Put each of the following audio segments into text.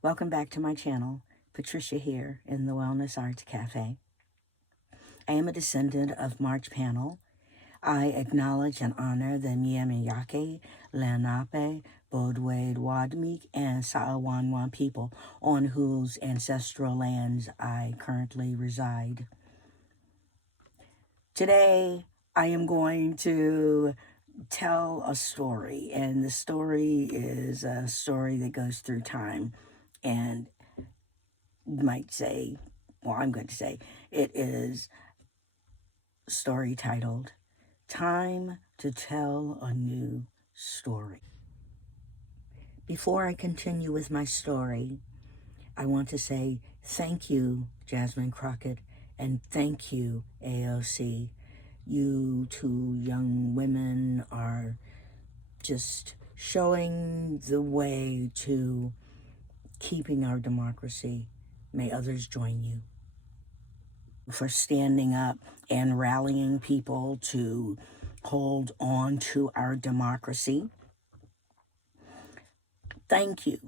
Welcome back to my channel. Patricia here in the Wellness Arts Cafe. I am a descendant of March Panel. I acknowledge and honor the Miamiyake, Lenape, Bodwe, Wadmik, and Saawanwan people on whose ancestral lands I currently reside. Today, I am going to tell a story, and the story is a story that goes through time, and you might say, well, I'm going to say, it is a story titled Time to Tell a New Story. Before I continue with my story, I want to say thank you, Jasmine Crockett, and thank you, AOC. You two young women are just showing the way to keeping our democracy. May others join you. For standing up and rallying people to hold on to our democracy. Thank you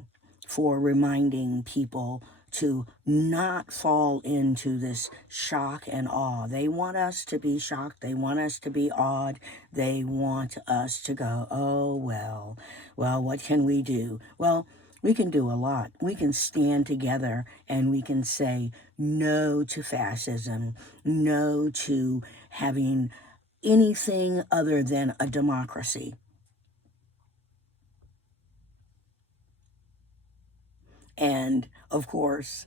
for reminding people to not fall into this shock and awe. They want us to be shocked. They want us to be awed. They want us to go, oh, well, what can we do? Well, we can do a lot. We can stand together and we can say no to fascism, no to having anything other than a democracy. And, of course,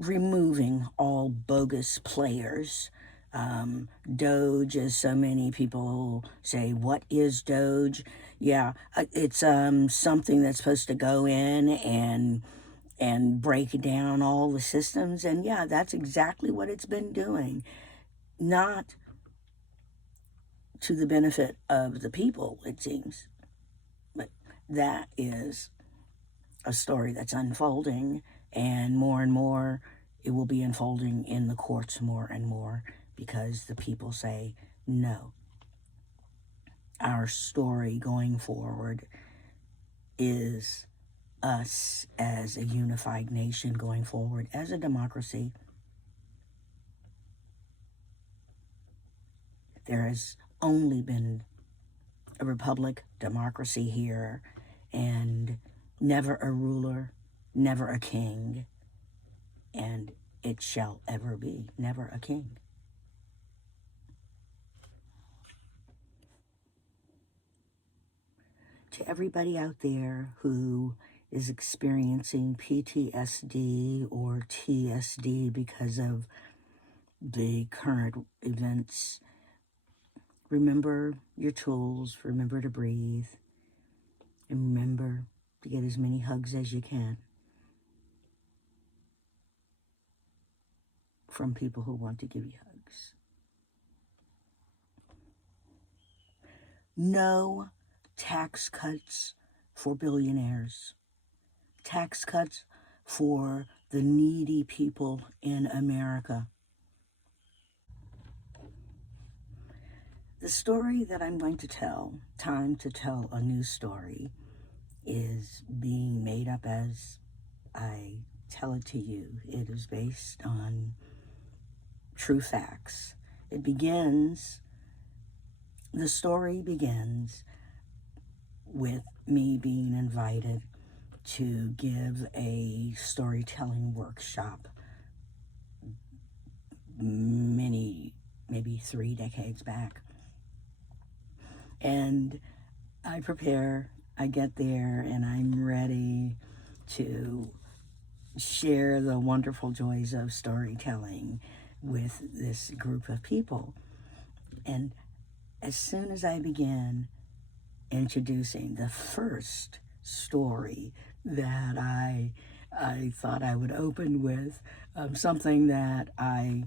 removing all bogus players. Doge, as so many people say, what is Doge? Yeah, it's something that's supposed to go in and break down all the systems. And yeah, that's exactly what it's been doing. Not to the benefit of the people, it seems. But that is a story that's unfolding, and more it will be unfolding in the courts more and more because the people say no. Our story going forward is us as a unified nation going forward as a democracy. There has only been a republic, democracy here, and never a ruler, never a king, and it shall ever be, never a king. To everybody out there who is experiencing PTSD or TSD because of the current events, remember your tools, remember to breathe, and remember to get as many hugs as you can from people who want to give you hugs. No tax cuts for billionaires. Tax cuts for the needy people in America. The story that I'm going to tell, Time to Tell a New Story, is being made up as I tell it to you. It is based on true facts. The story begins with me being invited to give a storytelling workshop maybe 3 decades back. And I prepare, I get there, and I'm ready to share the wonderful joys of storytelling with this group of people. And as soon as I begin introducing the first story that I thought I would open with, something that I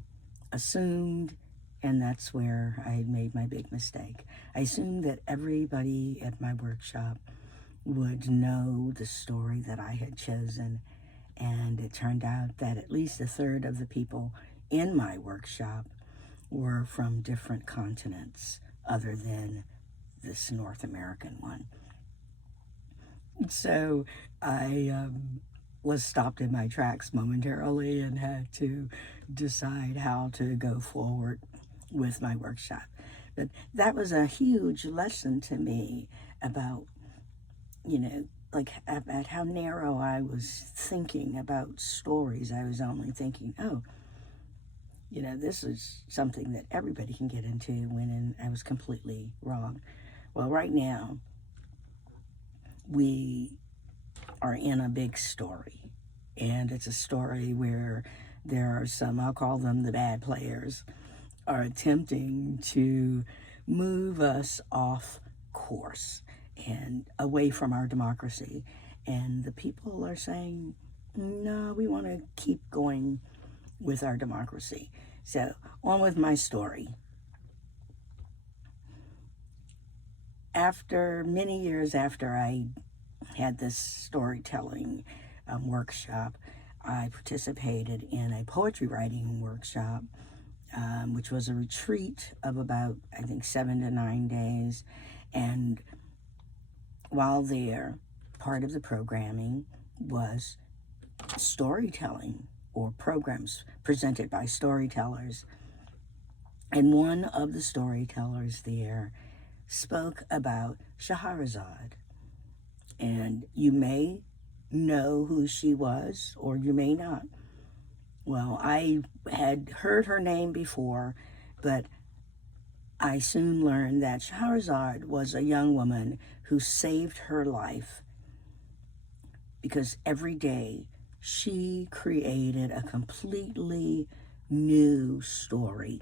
assumed, and that's where I made my big mistake. I assumed that everybody at my workshop would know the story that I had chosen, and it turned out that at least a third of the people in my workshop were from different continents other than this North American one. So I was stopped in my tracks momentarily and had to decide how to go forward with my workshop. But that was a huge lesson to me about, like about how narrow I was thinking about stories. I was only thinking, oh, this is something that everybody can get into, when I was completely wrong. Well, right now, we are in a big story, and it's a story where there are some, I'll call them the bad players, are attempting to move us off course and away from our democracy. And the people are saying, no, we want to keep going with our democracy. So, on with my story. After many years after I had this storytelling workshop, I participated in a poetry writing workshop, which was a retreat of about, I think, 7 to 9 days. And while there, part of the programming was storytelling, or programs presented by storytellers. And one of the storytellers there spoke about Shiharizad. And you may know who she was, or you may not. Well, I had heard her name before, but I soon learned that Shiharizad was a young woman who saved her life because every day she created a completely new story,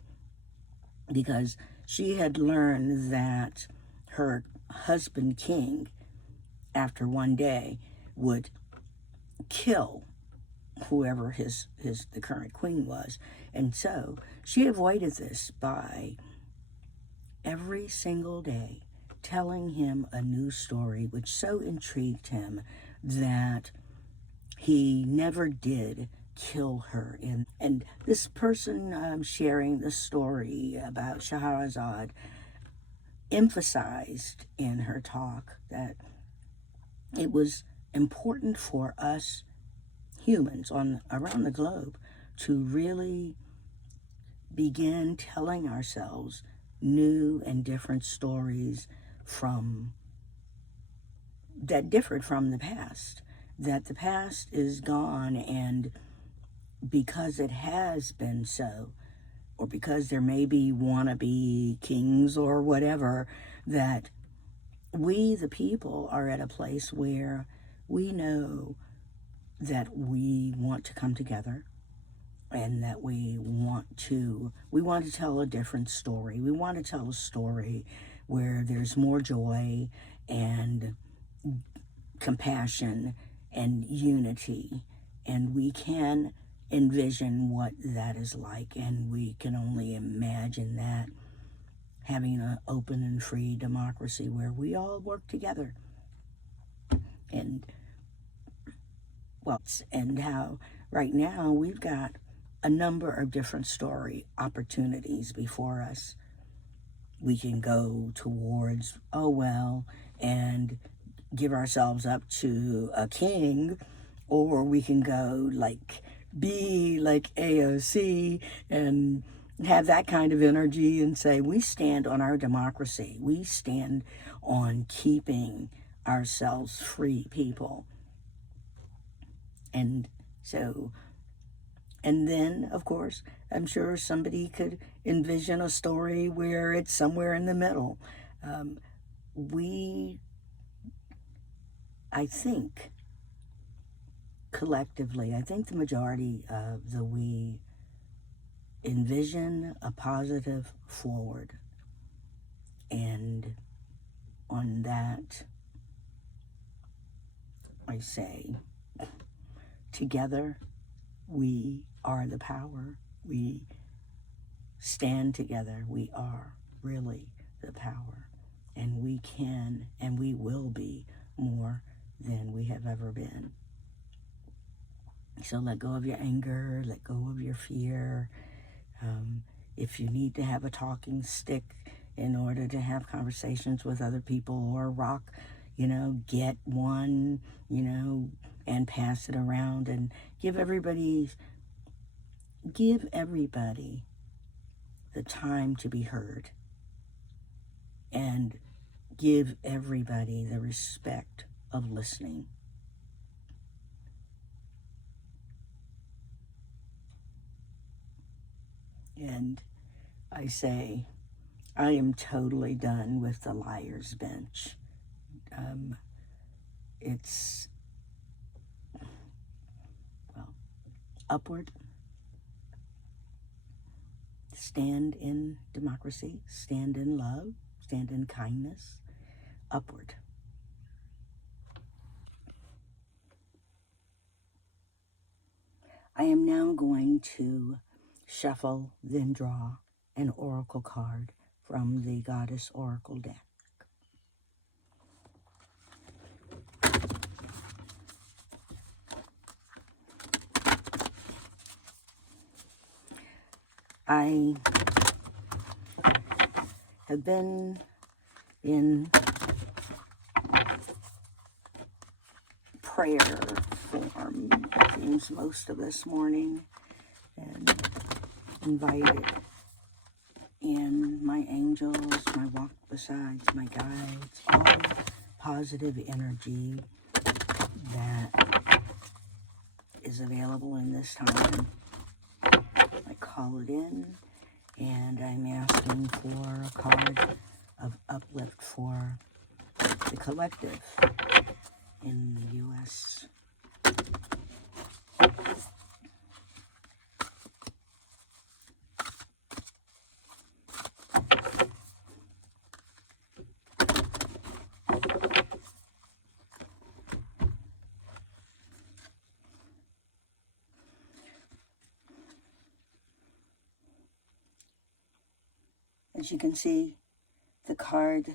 because she had learned that her husband, King, after one day, would kill whoever the current queen was. And so she avoided this by every single day telling him a new story, which so intrigued him that he never did kill her. And this person sharing the story about Scheherazade emphasized in her talk that it was important for us humans around the globe to really begin telling ourselves new and different stories that differed from the past. That the past is gone, and because it has been so, or because there may be wannabe kings or whatever, that we, the people, are at a place where we know that we want to come together, and that we want to tell a different story. We want to tell a story where there's more joy and compassion and unity, and we can envision what that is like, and we can only imagine that, having an open and free democracy where we all work together. And how right now we've got a number of different story opportunities before us. We can go towards, and give ourselves up to a king, or we can go be like AOC and have that kind of energy and say, we stand on our democracy. We stand on keeping ourselves free people. And so, and then, of course, I'm sure somebody could envision a story where it's somewhere in the middle. I think, collectively, I think the majority of we envision a positive forward. And on that, I say, together, we are the power. We stand together. We are really the power. And we can and we will be more than we have ever been. So let go of your anger, let go of your fear. If you need to have a talking stick in order to have conversations with other people, or rock, get one, and pass it around and give everybody the time to be heard, and give everybody the respect of listening. And I say, I am totally done with the liar's bench. It's, well, upward. Stand in democracy, stand in love, stand in kindness, upward. I am now going to shuffle, then draw an oracle card from the Goddess Oracle deck. I have been in prayer form, it seems, most of this morning, and invited in my angels, my walk besides, my guides, all positive energy that is available in this time. I call it in, and I'm asking for a card of uplift for the collective in the U.S. As you can see, the card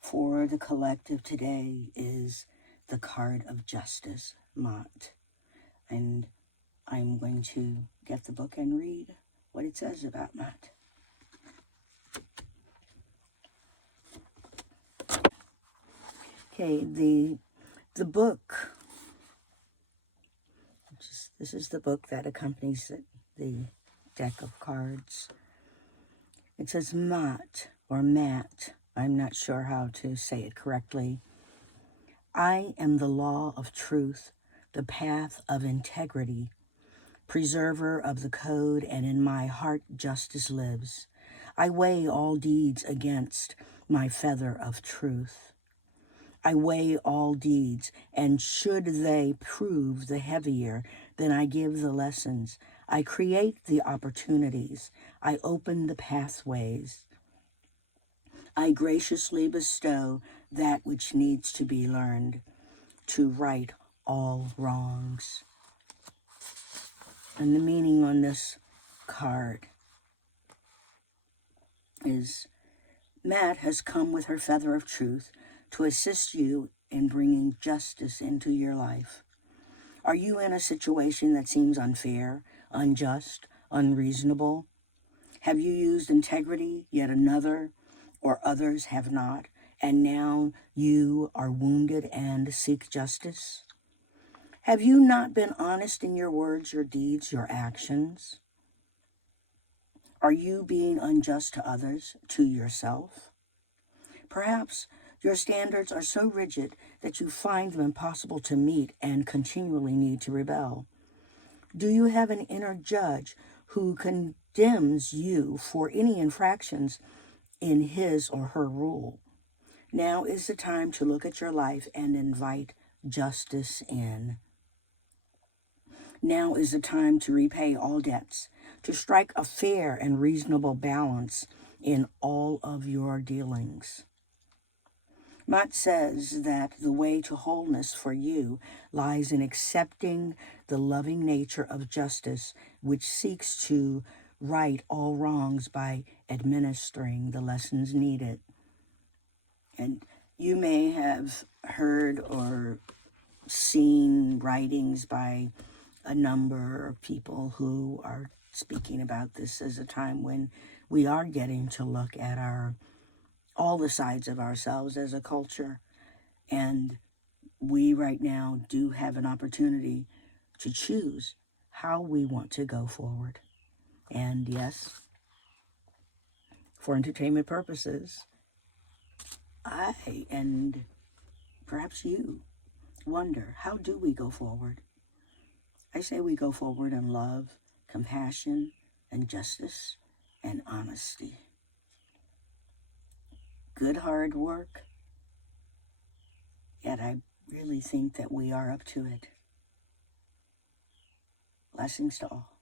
for the collective today is the card of justice, Mott. And I'm going to get the book and read what it says about Mott. Okay, the book, this is the book that accompanies the deck of cards. It says Mott, or Matt, I'm not sure how to say it correctly. I am the law of truth, the path of integrity, preserver of the code, and in my heart justice lives. I weigh all deeds against my feather of truth. I weigh all deeds, and should they prove the heavier, then I give the lessons. I create the opportunities. I open the pathways. I graciously bestow that which needs to be learned, to right all wrongs. And the meaning on this card is, Matt has come with her feather of truth to assist you in bringing justice into your life. Are you in a situation that seems unfair, unjust, unreasonable? Have you used integrity, yet another or others have not, and now you are wounded and seek justice? Have you not been honest in your words, your deeds, your actions? Are you being unjust to others, to yourself? Perhaps your standards are so rigid that you find them impossible to meet and continually need to rebel. Do you have an inner judge who condemns you for any infractions in his or her rule? Now is the time to look at your life and invite justice in. Now is the time to repay all debts, to strike a fair and reasonable balance in all of your dealings. Mott says that the way to wholeness for you lies in accepting the loving nature of justice, which seeks to right all wrongs by administering the lessons needed. And you may have heard or seen writings by a number of people who are speaking about this as a time when we are getting to look at all the sides of ourselves as a culture, and we right now do have an opportunity to choose how we want to go forward. And yes, for entertainment purposes, I and perhaps you wonder, how do we go forward? I say we go forward in love, compassion, and justice, and honesty. Good hard work, yet I really think that we are up to it. Blessings to all.